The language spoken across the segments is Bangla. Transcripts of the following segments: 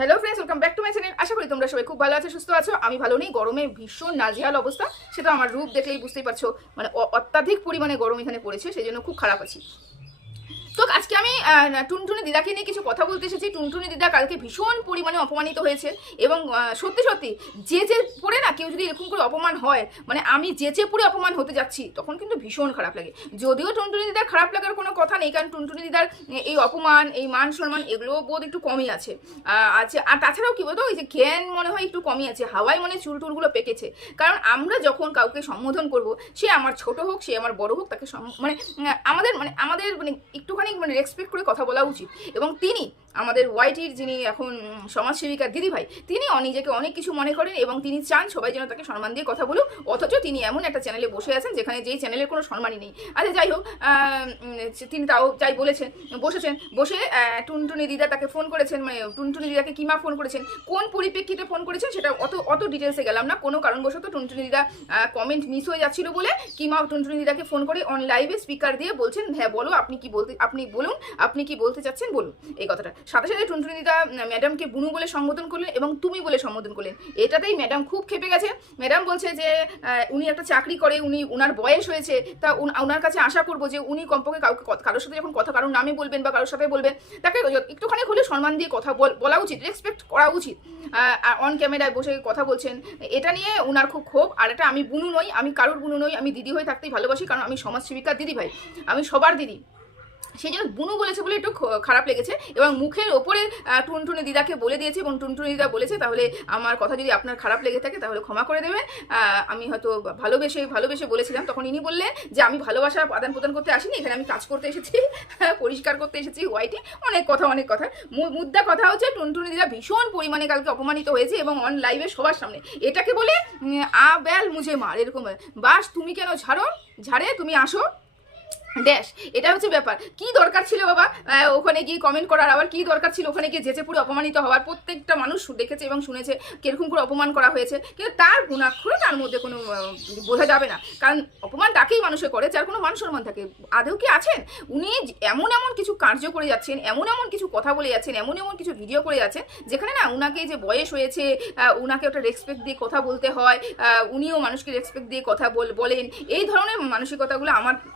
Hello friends, welcome back to my channel. আশা করি তোমরা সবাই খুব ভালো আছো, সুস্থ আছো। আমি ভালো নেই, গরমে ভীষণ নাজেহাল অবস্থা। সেটা আমার রূপ দেখলেই বুঝতেই পারছো, মানে অত্যাধিক পরিমাণে গরম এখানে পড়েছে, সেই জন্য খুব খারাপ আছি। তো আজকে আমি টুনটুনি দিদাকে নিয়ে কিছু কথা বলতে এসেছি। টুনটুনি দিদা কালকে ভীষণ পরিমাণে অপমানিত হয়েছে এবং সত্যি সত্যি যে পড়ে না কেউ যদি এরকম করে অপমান হয়, মানে আমি যে পড়ে অপমান হতে যাচ্ছি, তখন কিন্তু ভীষণ খারাপ লাগে। যদিও টুনটুনি দিদার খারাপ লাগার কোনো কথা নেই, কারণ টুনটুনি দিদার এই অপমান, এই মান সম্মান, এগুলো বোধ একটু কমই আছে। আর তাছাড়াও কি বলতো, ওই যে জ্ঞান মনে হয় একটু কমই আছে, হাওয়ায় মনে চুল টুলগুলো পেকেছে। কারণ আমরা যখন কাউকে সম্বোধন করব, সে আমার ছোট হোক, সে আমার বড় হোক, তাকে আমাদের একটুখানি রেসপেক্ট করে কথা বলা উচিত। এবং তিনি আমাদের ওয়াইটির যিনি এখন সমাজসেবিকা দিদিভাই, তিনি নিজেকে অনেক কিছু মনে করেন এবং তিনি চান সবাই যেন তাকে সম্মান দিয়ে কথা বলুক। অথচ তিনি এমন একটা চ্যানেলে বসে আছেন যেখানে যেই চ্যানেলের কোনো সম্মানই নেই। আচ্ছা যাই হোক, তিনি তাও যাই বসে টুনটুনি দিদা তাকে ফোন করেছেন, মানে টুনটুনি দিদাকে কিমা ফোন করেছেন, কোন পরিপ্রেক্ষিতে ফোন করেছেন সেটা অত ডিটেলসে গেলাম না। কোনো কারণবশত টুনটুনি দিদা কমেন্ট মিস হয়ে যাচ্ছিল বলে কিমা টুনটুনি দিদাকে ফোন করে অন লাইভে স্পিকার দিয়ে বলছেন, হ্যাঁ বলো, আপনি বলুন, আপনি কি বলতে চাচ্ছেন বলুন, এই কথাটা। সাথে সাথে টুনটুনি দিদা ম্যাডামকে বুনু বলে সম্বোধন করলেন এবং তুমি বলে সম্বোধন করলেন। এটাতেই ম্যাডাম খুব খেপে গেছে। ম্যাডাম বলছে যে উনি একটা চাকরি করে, উনার বয়স হয়েছে, তা উনার কাছে আশা করবো যে উনি কমপক্ষে কারোর সাথে যখন কথা কারোর নামে বলবেন বা কারোর সাথে বলবেন, তাকে একটুখানি হলে সম্মান দিয়ে কথা বলা উচিত, রেসপেক্ট করা উচিত। অন ক্যামেরায় বসে কথা বলছেন, এটা নিয়ে উনার খুব ক্ষোভ। আর এটা আমি বুনু নই, আমি কারোর বুনু নই, আমি দিদি হয়ে থাকতেই ভালোবাসি, কারণ আমি সমাজসেবিকা দিদি ভাই, আমি সবার দিদি। সেই জন্য বুনু বলেছে বলে একটু খারাপ লেগেছে এবং মুখের ওপরে টুনটুনি দিদাকে বলে দিয়েছে এবং টুনটুনি দিদা বলেছে, তাহলে আমার কথা যদি আপনার খারাপ লেগে থাকে তাহলে ক্ষমা করে দেবেন। আমি হয়তো ভালোবেসে বলেছিলাম। তখন ইনি বললেন যে আমি ভালোবাসা আদান প্রদান করতে আসিনি, এখানে আমি কাজ করতে এসেছি, পরিষ্কার করতে এসেছি ওয়াইটি। অনেক কথা মুদ্রা কথা হচ্ছে টুনটুনি দিদা ভীষণ পরিমাণে কালকে অপমানিত হয়েছে এবং অন লাইভে সবার সামনে এটাকে বলে বেল মুঝে মার, এরকম বাস তুমি কেন ঝাড়ে তুমি আসো ড্যাশ। এটা হচ্ছে ব্যাপার। কি দরকার ছিল বাবা ওখানে গিয়ে কমেন্ট করার, আবার কি দরকার ছিল ওখানে গিয়ে যেচে পুরো অপমানিত হওয়ার? প্রত্যেকটা মানুষ দেখেছে এবং শুনেছে কিরকম করে অপমান করা হয়েছে, কিন্তু তার গুণাক্ষরে তার মধ্যে কোনো বোঝা যাবে না। কারণ অপমান তাকেই মানুষে করে যার কোনো মান সম্মান থাকে। আদৌ কি আছেন? উনি এমন কিছু কার্য করে যাচ্ছেন, এমন কিছু কথা বলে যাচ্ছেন, এমন কিছু ভিডিও করে যাচ্ছেন যেখানে না উনাকে যে বয়স হয়েছে, উনাকে একটা রেসপেক্ট দিয়ে কথা বলতে হয়, উনিও মানুষকে রেসপেক্ট দিয়ে কথা বলেন। এই ধরনের মানসিকতাগুলো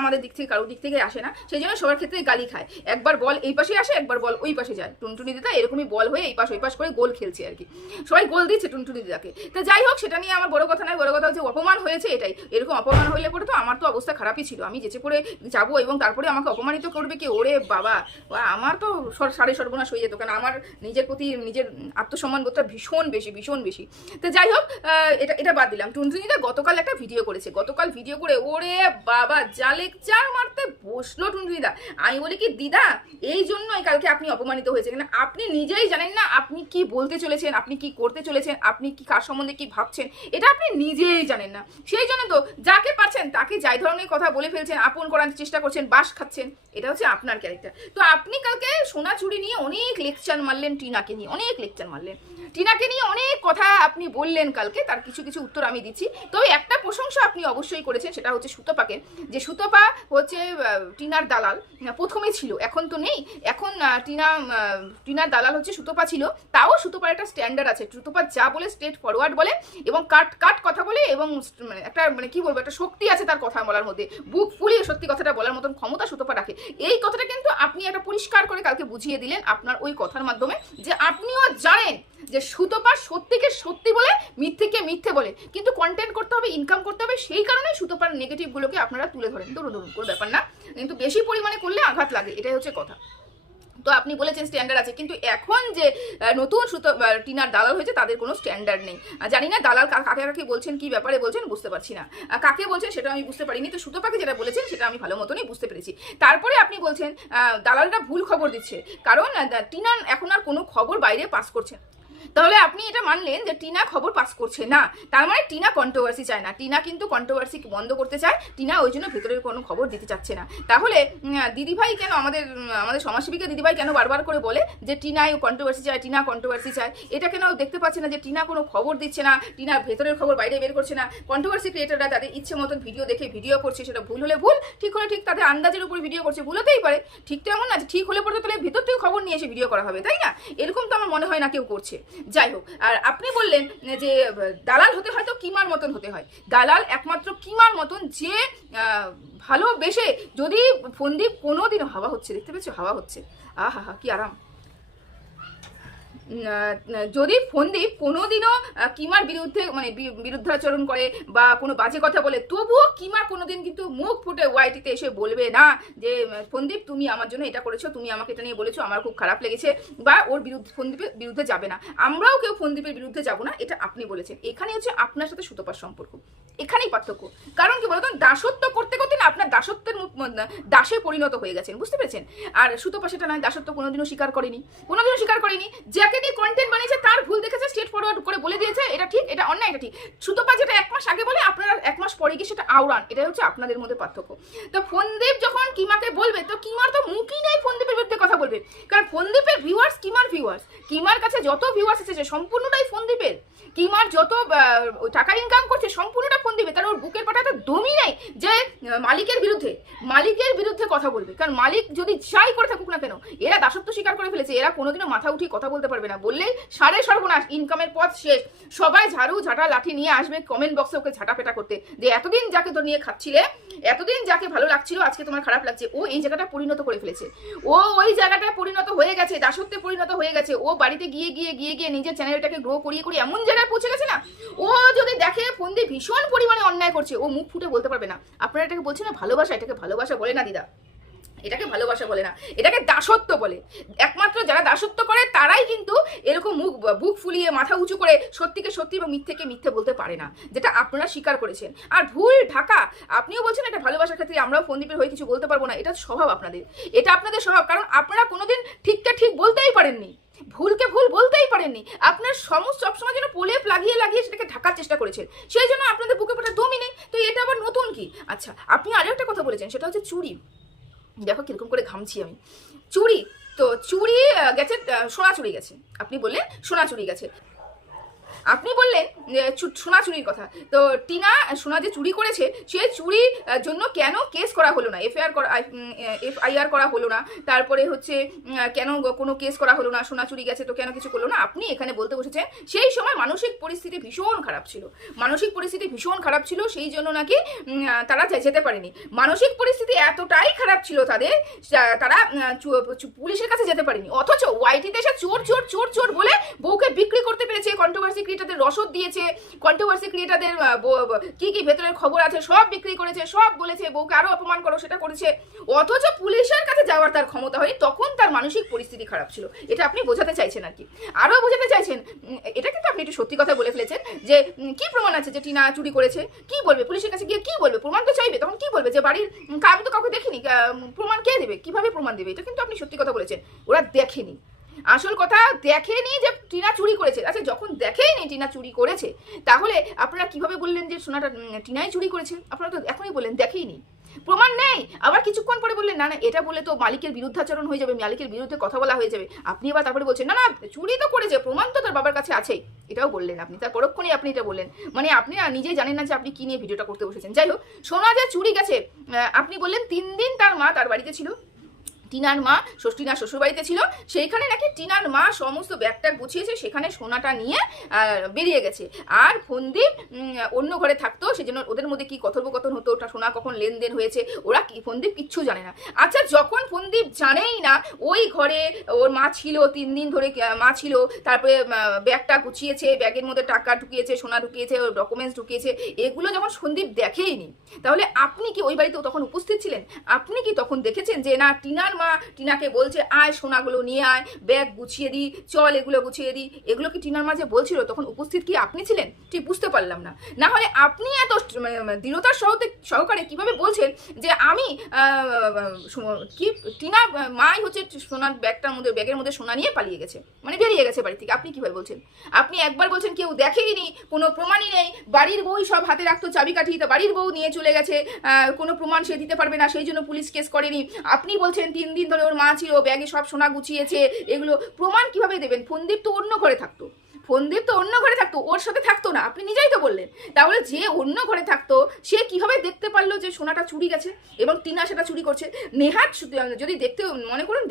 আমাদের দিক থেকে দিক থেকে আসে না। সেই জন্য সবার ক্ষেত্রে গালি খায়। একবার বল এই পাশে আসে, একবার বল ওই পাশে যায়। টুনটুনি দিদা এরকমই বল হয়ে এই পাশ ওই পাশ করে গোল খেলছে আর কি, সবাই গোল দিচ্ছে টুনটুনি দিদাকে। তো যাই হোক, সেটা নিয়ে আমার বড় কথা নয়। বড় কথা হচ্ছে অপমান হয়েছে, এটাই। এরকম অপমান হইলে পরে তো আমার তো অবস্থা খারাপই ছিল। আমি যেচে করে যাবো এবং তারপরে আমাকে অপমানিত করবে কি? ওরে বাবা, আমার তো সাড়ে সর্বনাশ হয়ে যেত, কারণ আমার নিজের প্রতি নিজের আত্মসম্মান বোধটা ভীষণ বেশি। তো যাই হোক, এটা বাদ দিলাম। টুনটুনি দিদা গতকাল একটা ভিডিও করেছে। গতকাল ভিডিও করে ওরে বাবা যা লেকচার মারতে বসলো টুনটুনি দিদা। আমি বলি কি দিদা, এই জন্যই কালকে আপনি অপমানিত হয়েছে, কেন আপনি নিজেই জানেন না আপনি কি বলতে চলেছেন, আপনি কি করতে চলেছেন, আপনি কি কার সম্বন্ধে কি ভাবছেন, এটা আপনি নিজেই জানেন না। সেই জন্য তো যাকে পারছেন তাকে যাই ধরনের কথা বলে ফেলছেন, আপন করার চেষ্টা করছেন, বাস খাচ্ছেন। এটা হচ্ছে আপনার ক্যারেক্টার। তো আপনি কালকে সোনা চুরি নিয়ে অনেক লেকচার মারলেন, টিনাকে নিয়ে অনেক কথা আপনি বললেন কালকে। তার কিছু উত্তর আমি দিচ্ছি। তবে একটা প্রশংসা আপনি অবশ্যই করেছেন, সেটা হচ্ছে সুতপাকে। যে সুতপা হচ্ছে টিনার দালাল, প্রথমে ছিল, এখন তো নেই। এখন টিনার দালাল হচ্ছে সুতপা ছিল। তাও সুতপার একটা স্ট্যান্ডার্ড আছে। সুতপা যা বলে স্ট্রেট ফরওয়ার্ড বলে এবং কাট কথা বলে এবং একটা কি বলবো, একটা শক্তি আছে তার কথা বলার মধ্যে। বুক ফুলিয়ে সত্যি কথাটা বলার মতন ক্ষমতা সুতপা রাখে। এই কথাটা কিন্তু আপনি একটা পরিষ্কার করে কালকে বুঝিয়ে দিলেন আপনার ওই কথার মাধ্যমে, যে আপনিও জানেন যে সুতপা সত্যিকে সত্যি বলে, মিথ্যেকে মিথ্যে বলে, কিন্তু কন্টেন্ট করতে হবে, ইনকাম করতে হবে। সেই কারণে সুতপার নেগেটিভগুলোকে আপনারা তুলে ধরেন। ধরুন কোনো ব্যাপার না, কিন্তু বেশি পরিমাণে করলে আঘাত লাগে, এটাই হচ্ছে কথা। তো আপনি বলেছেন স্ট্যান্ডার্ড আছে, কিন্তু এখন যে নতুন টিনার দালাল হয়েছে তাদের কোনো স্ট্যান্ডার্ড নেই। জানি না দালাল কাকে বলছেন, কি ব্যাপারে বলছেন বুঝতে পারছি না। কাকে বলছেন সেটা আমি বুঝতে পারিনি। তো সুতপাকে যেটা বলেছেন সেটা আমি ভালো মতনই বুঝতে পেরেছি। তারপরে আপনি বলছেন দালালটা ভুল খবর দিচ্ছে, কারণ টিনা এখন আর কোনো খবর বাইরে পাস করছে। তাহলে আপনি এটা মানলেন যে টিনা খবর পাস করছে না, তার মানে টিনা কন্ট্রোভার্সি চায় না। টিনা কিন্তু কন্ট্রোভার্সি বন্ধ করতে চায়, টিনা ওই জন্য ভেতরের কোনো খবর দিতে চাচ্ছে না। তাহলে দিদিভাই কেন আমাদের সমাজসেবিকা দিদিভাই কেন বারবার করে বলে যে টিনাই কন্ট্রোভার্সি চায়, টিনা কন্ট্রোভার্সি চায়? এটা কেন দেখতে পাচ্ছে না যে টিনা কোনো খবর দিচ্ছে না, টিনা ভেতরের খবর বাইরে বের করছে না? কন্ট্রোভার্সি ক্রিয়েটাররা তাদের ইচ্ছে মতন ভিডিও দেখে ভিডিও করছে, সেটা ভুল হলে ভুল, ঠিক হলে ঠিক, তাদের আন্দাজের উপর ভিডিও করছে, ভুল হতেই পারে। ঠিক তো এমন না যে ঠিক হলে পরে তাহলে ভেতর থেকে খবর নিয়ে এসে ভিডিও করা হবে, তাই না? এরকম তো আমার মনে হয় না কেউ করছে। যাই হোক, আর আপনি বললেন যে দালাল হতে হয় তো কিমার মতন হতে হয়। দালাল একমাত্র কিমার মতন, যে ভালোবেসে যদি ফন্দীপ কোনোদিনও, হাওয়া হচ্ছে দেখতে পেয়েছো, হাওয়া হচ্ছে, আহা হা কি আরাম। যদি ফন্দীপ কোনোদিনও কিমার বিরুদ্ধে মানে বিরুদ্ধাচরণ করে বা কোনো বাজে কথা বলে, তবুও কিমা কোনোদিন কিন্তু মুখ ফুটে ওয়াইটিতে এসে বলবে না যে ফন্দীপ তুমি আমার জন্য এটা করেছো, তুমি আমাকে এটা নিয়ে বলেছো, আমার খুব খারাপ লেগেছে, বা ওর বিরুদ্ধে ফন্দীপের বিরুদ্ধে যাবে না। আমরাও কেউ ফন্দীপের বিরুদ্ধে যাব না, এটা আপনি বলেছেন। এখানে হচ্ছে আপনার সাথে সুতপার সম্পর্ক, এখানেই পার্থক্য। কারণ কি বলতো, দাসত্ব করতে করতে না আপনার দাসত্বের দাসে পরিণত হয়ে গেছেন, বুঝতে পেরেছেন? আর সুতপা সেটা নয়, দাসত্ব কোনোদিনও স্বীকার করেনি, কোনোদিনও স্বীকার করেনি। যাকে নিয়ে কন্টেন্ট বানিয়েছে তার ভুল দেখেছে, স্ট্রেট ফরওয়ার্ড করে বলে দিয়েছে এটা ঠিক, এটা অন্যায়, এটা ঠিক। সুতপা যেটা 1 মাস আগে বলে, আপনারা 1 মাস পরে গিয়ে সেটা আওড়ান, এটাই হচ্ছে আপনাদের মধ্যে পার্থক্য। তো ফন্দীপ যখন কিমাকে বলবে, তো কিমার তো মুখই নেই ফন্দীপের বিরুদ্ধে কথা বলবে, কারণ ফন্দীপের ভিউয়ার্স কিমার ভিউয়ার্স, কিমার কাছে যত ভিউয়ার্স এসেছে সম্পূর্ণটাই ফন্দীপের। কিমার যত টাকা ইনকাম করছে সম্পূর্ণটা ফন্দীপের। তার ওর বুকের পাটা তো দমই নেই যে মালিকের বিরুদ্ধে কথা বলবে, কারণ মালিক যদি যাই করে থাকুক না কেন, এরা দাসত্ব স্বীকার করে ফেলেছে, এরা কোনোদিনও মাথা উঠিয়ে কথা বলতে পারবে না। বললেই সাড়ে সর্বনাশ, ইনকামের পথ শেষ। সবাই ঝাড়ু ঝাঁটা লাঠি নিয়ে আসবে কমেন্ট বক্সে ওকে ঝাঁটাপেটা করতে, যে এতদিন যাকে তোর নিয়ে খাচ্ছিলে, এতদিন যাকে ভালো লাগছিল, আজকে তোমার খারাপ লাগছে। ও এই জায়গাটা পরিণত করে ফেলেছে, ও ওই জায়গাটা পরিণত হয়ে গেছে, দাসত্বে পরিণত হয়ে গেছে। ও বাড়িতে গিয়ে গিয়ে গিয়ে গিয়ে নিজের চ্যানেলটাকে গ্রো করিয়ে করিয়ে এমন জায়গায় পৌঁছে গেছে না, ও যদি দেখে ফন্দীপ ভীষণ পরিমাণে অন্যায় করছে, ও মুখ ফুটে বলতে পারবে না। আপনারা এটাকে বলছেন না ভালোবাসা, এটাকে ভালোবাসা বলে না দিদা, এটাকে ভালোবাসা বলে না, এটাকে দাসত্ব বলে। একমাত্র যারা দাসত্ব করে তারাই কিন্তু এরকম বুক ফুলিয়ে মাথা উঁচু করে সত্যিকে সত্যি এবং মিথ্যেকে মিথ্যে বলতে পারে না, যেটা আপনারা স্বীকার করেছেন। আর ভুল ঢাকা, আপনিও বলছেন এটা ভালোবাসার ক্ষেত্রে আমরাও ফন্দীপের হয়ে কিছু বলতে পারবো না, এটা স্বভাব আপনাদের, এটা আপনাদের স্বভাব। কারণ আপনারা কোনোদিন ঠিকটা ঠিক বলতেই পারেননি, ভুলকে ভুল বলতেই পারেননি। আপনার সমস্ত সবসময় যেন প্রলেপ লাগিয়ে লাগিয়ে সেটাকে ঢাকার চেষ্টা করেছেন, সেই জন্য আপনাদের বুকে পাটা দমই নেই। তো এটা আবার নতুন কি? আচ্ছা, আপনি আরও একটা কথা বলেছেন, সেটা হচ্ছে চুরি। দেখো কিরকম করে ঘামছি আমি। চুরি, তো চুরি গেছে, সোনা চুরি গেছে, আপনি বললেন সোনা চুরি গেছে, আপনি বললেন সোনা চুরির কথা। তো টিনা সোনা যে চুরি করেছে, সে চুরির জন্য কেন কেস করা হলো না, এফআইআর করা হলো না, তারপরে হচ্ছে কেন কোনো কেস করা হলো না, সোনা চুরি গেছে তো কেন কিছু করলো না? আপনি এখানে বলতে বসেছেন সেই সময় মানসিক পরিস্থিতি ভীষণ খারাপ ছিল, মানসিক পরিস্থিতি ভীষণ খারাপ ছিল, সেই জন্য নাকি তারা যেতে পারেনি। মানসিক পরিস্থিতি এতটাই খারাপ ছিল তাদের, তারা পুলিশের কাছে যেতে পারেনি। অথচ ওয়াইটিতে এসে চোর চোর চোর চোর বলে বউকে বিক্রি করতে পেরেছে, কন্ট্রোভার্সি ক্রিয়েটারদের রসদ দিয়েছে, কন্ট্রোভার্সি ক্রিয়েটারদের কি কি ভেতরের খবর আছে সব বিক্রি করেছে, সব বলেছে বউকে আরো অপমান করো, সেটা করেছে। অথচ পুলিশের কাছে যাওয়ার তার ক্ষমতা হয়নি, তখন তার মানসিক পরিস্থিতি খারাপ ছিল। এটা আপনি বোঝাতে চাইছেন আর কি, আরো বোঝাতে চাইছেন। এটা কিন্তু আপনি একটু সত্যি কথা বলে ফেলেছেন যে কি প্রমাণ আছে যে টিনা চুরি করেছে? কি বলবে পুলিশের কাছে গিয়ে? কি বলবে? প্রমাণ তো চাইবে, তখন কি বলবে যে বাড়ির আমি তো কাউকে দেখিনি, প্রমাণ কে দেবে, কিভাবে প্রমাণ দেবে? এটা কিন্তু আপনি সত্যি কথা বলেছেন, ওরা দেখেনি। আসল কথা দেখেনি যে টিনা চুরি করেছে। আচ্ছা, যখন দেখেইনি টিনা চুরি করেছে, তাহলে আপনারা কিভাবে বললেন যে সোনাটা টিনাই চুরি করেছে? আপনারা তো এখনই বললেন দেখেইনি, প্রমাণ নেই। আবার কিছুক্ষণ পরে বললেন না না এটা বলে তো মালিকের বিরুদ্ধাচরণ হয়ে যাবে, মালিকের বিরুদ্ধে কথা বলা হয়ে যাবে। আপনি আবার তারপরে বলছেন না না চুরি তো করেছে, প্রমাণ তো তার বাবার কাছে আছেই, এটাও বললেন আপনি। তার পরক্ষণেই আপনি এটা বললেন, মানে আপনি নিজেই জানেন না যে আপনি কি নিয়ে ভিডিওটা করতে বসেছেন। যাই হোক, সোনা যে চুরি গেছে, আপনি বললেন 3 দিন তার মা তার বাড়িতে ছিল, টিনার মা টিনার শ্বশুরবাড়িতে ছিল, সেইখানে নাকি টিনার মা সমস্ত ব্যাগটা গুছিয়েছে, সেখানে সোনাটা নিয়ে বেরিয়ে গেছে। আর ফন্দীপ অন্য ঘরে থাকতো, সেজন্য ওদের মধ্যে কি কথোপকথন হতো, ওটা সোনা কখন লেনদেন হয়েছে, ওরা কি ফন্দীপ কিচ্ছু জানে না। আচ্ছা, যখন ফন্দীপ জানেই না ওই ঘরে ওর মা ছিল, 3 দিন ধরে মা ছিল, তারপরে ব্যাগটা গুছিয়েছে, ব্যাগের মধ্যে টাকা ঢুকিয়েছে, সোনা ঢুকিয়েছে, ওর ডকুমেন্টস ঢুকিয়েছে, এগুলো যখন সন্দীপ দেখেইনি, তাহলে আপনি কি ওই বাড়িতে তখন উপস্থিত ছিলেন? আপনি কি তখন দেখেছেন যে না টিনার মা টিনাকে বলছে আয় সোনাগুলো নিয়ে আয়, ব্যাগ গুছিয়ে দিই, চল এগুলো গুছিয়ে দিই, এগুলো কি টিনার মাঝে বলছিল? তখন উপস্থিত কি আপনি ছিলেন? ঠিক বুঝতে পারলাম না। না হলে আপনি এত দৃঢ়তার সহকারে কিভাবে বলছেন যে আমি কি টিনা মাই হচ্ছে সোনার ব্যাগের মধ্যে সোনা নিয়ে পালিয়ে গেছে, মানে বেরিয়ে গেছে বাড়ি থেকে? আপনি কিভাবে বলছেন? আপনি একবার বলছেন কেউ দেখেইনি, কোনো প্রমাণই নেই, বাড়ির বউ সব হাতে রাখতো চাবিকাঠি, তা বাড়ির বউ নিয়ে চলে গেছে, কোনো প্রমাণ সে দিতে পারবে না, সেই জন্য পুলিশ কেস করেনি। আপনি বলছেন 3 দিন ধরে ওর মা ছিল, ব্যাগে সব সোনা গুছিয়েছে, এগুলো প্রমাণ কিভাবে দেবেন? ফোনদীপ তো অন্য ঘরে থাকতো, ওর সাথে থাকতো না, আপনি নিজেই তো বললেন। তাহলে যে অন্য ঘরে থাকতো সে কিভাবে দেখতে পারলো যে সোনাটা চুরি গেছে এবং টিনা সেটা চুরি করছে? নেহাত যদি দেখতে মনে করুন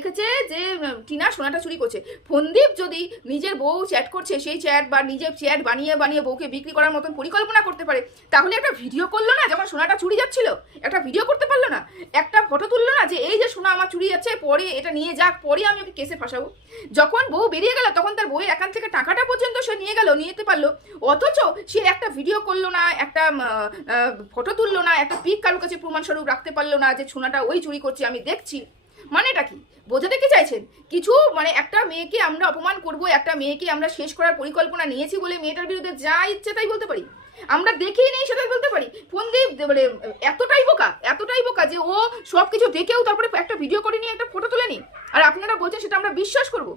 দেখেছে যে টিনা সোনাটা চুরি করছে, ফোনদীপ যদি নিজের বউ চ্যাট করছে সেই চ্যাট বা নিজের চ্যাট বানিয়ে বউকে বিক্রি করার মতন পরিকল্পনা করতে পারে, তাহলে একটা ভিডিও করলো না যখন সোনাটা চুরি যাচ্ছিল? একটা ভিডিও করতে পারলো না? একটা ফটো তুললো না যে এই যে সোনা আমার চুরি যাচ্ছে, পরে এটা নিয়ে যাক, পরে আমি ওকে কেসে ফাঁসাবো? যখন বউ বেরিয়ে গেল তখন তার বউয়ের অ্যাকাউন্ট থেকে টাকাটা পর্যন্ত সে নিয়ে যেতে পারলো, অথচ সে একটা ভিডিও করলো না, একটা ফটো তুললো না, একটা পিক কারোর কাছে প্রমাণস্বরূপ রাখতে পারলো না যে সোনাটা ওই চুরি করছে, আমি দেখছি। মানেটা কি? বোঝাতে কি চাইছেন? কিছু মানে একটা মেয়েকে আমরা অপমান করব, একটা মেয়েকে আমরা শেষ করার পরিকল্পনা নিয়েছি বলে মেয়েটার বিরুদ্ধে যা ইচ্ছে তাই বলতে পারি, আমরা দেখেই নেই সেটাই বলতে পারি। ফোনদীপ মানে এতটাই বোকা যে ও সব কিছু দেখেও তারপরে একটা ভিডিও করে নিয়ে একটা ফটো তুলে নি, আর আপনারা বলছেন সেটা আমরা বিশ্বাস করবো?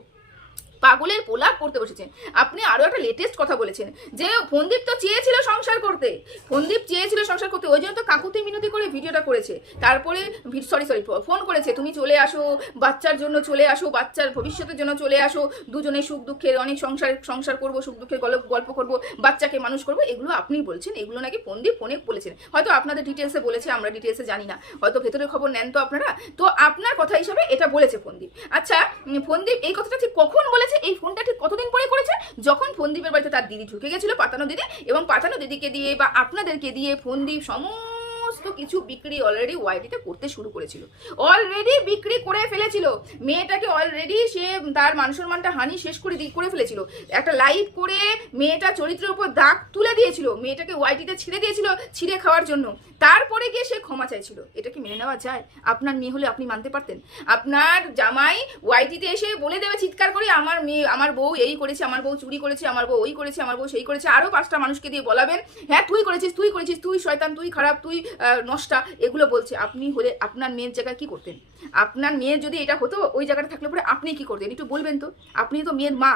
পাগলের পোলাপ করতে বসেছেন আপনি। আরো একটা লেটেস্ট কথা বলেছেন যে ফোনদীপ তো চেয়েছিল সংসার করতে, ওই জন্য তো কাকুতি মিনতি করে ভিডিওটা করেছে, তারপরে ফোন করেছে তুমি চলে আসো, বাচ্চার জন্য চলে আসো, বাচ্চার ভবিষ্যতের জন্য চলে আসো, দুজনে সুখ দুঃখের অনেক সংসার করবো, সুখ দুঃখের গল্প করবো, বাচ্চাকে মানুষ করবো, এগুলো আপনি বলছেন। এগুলো নাকি ফোনদীপ ফোনে বলেছেন, হয়তো আপনাদের ডিটেলসে বলেছে, আমরা ডিটেলসে জানি না, হয়তো ভেতরের খবর নেন তো আপনারা, তো আপনার কথা হিসাবে এটা বলেছে ফোনদীপ। আচ্ছা ফোনদীপ এই কথাটা ঠিক কখন বলেছে? এই ফোনটা ঠিক কতদিন পরে করেছে? যখন ফোনদীপের বাড়িতে তার দিদি ঢুকে গেছিল, পাতানো দিদি, এবং পাতানো দিদিকে দিয়ে বা আপনাদেরকে দিয়ে ফোনদীপ সমস্ত কিছু বিক্রি অলরেডি ওয়াইটিতে করতে শুরু করেছিল, অলরেডি বিক্রি করে ফেলেছিল মেয়েটাকে, অলরেডি সে তার মান সম্মানটা হানি শেষ করে ফেলেছিল, একটা লাইভ করে মেয়েটা চরিত্রের উপর দাগ তুলে দিয়েছিল, মেয়েটাকে ওয়াইটিতে ছিঁড়ে দিয়েছিল ছিঁড়ে খাওয়ার জন্য, তারপরে গিয়ে সে ক্ষমা চাইছিল। এটা কি মেনে নেওয়া যায়? আপনার মেয়ে হলে আপনি মানতে পারতেন? আপনার জামাই ওয়াইটিতে এসে বলে দেবে চিৎকার করে আমার বউ এই করেছে, আমার বউ চুরি করেছে, আমার বউ ওই করেছে, আমার বউ সেই করেছে, আরো 5টা মানুষকে দিয়ে বলাবেন হ্যাঁ তুই করেছিস, তুই শয়তান, তুই খারাপ, তুই নষ্টা, এগুলো বলছে। আপনি হলে আপনার মেয়ের জায়গায় কি করতেন? আপনার মেয়ের যদি এটা হতো ওই জায়গাটা থাকলে পরে আপনি কি করতেন একটু বলবেন তো? আপনি তো মেয়ের মা,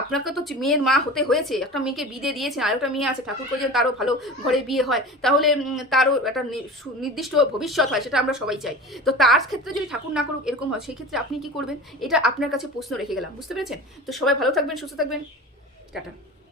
আপনাকে তো মেয়ের মা হতে হয়েছে, একটা মেয়েকে বিদে দিয়েছেন, আর একটা মেয়ে আছে, ঠাকুর করেছেন তারও ভালো ঘরে বিয়ে হয়, তাহলে তারও একটা নির্দিষ্ট ভবিষ্যৎ হয়, সেটা আমরা সবাই চাই। তো তার ক্ষেত্রে যদি ঠাকুর না করুক এরকম হয়, সেই ক্ষেত্রে আপনি কি করবেন? এটা আপনার কাছে প্রশ্ন রেখে গেলাম, বুঝতে পেরেছেন? তো সবাই ভালো থাকবেন, সুস্থ থাকবেন, টাটা।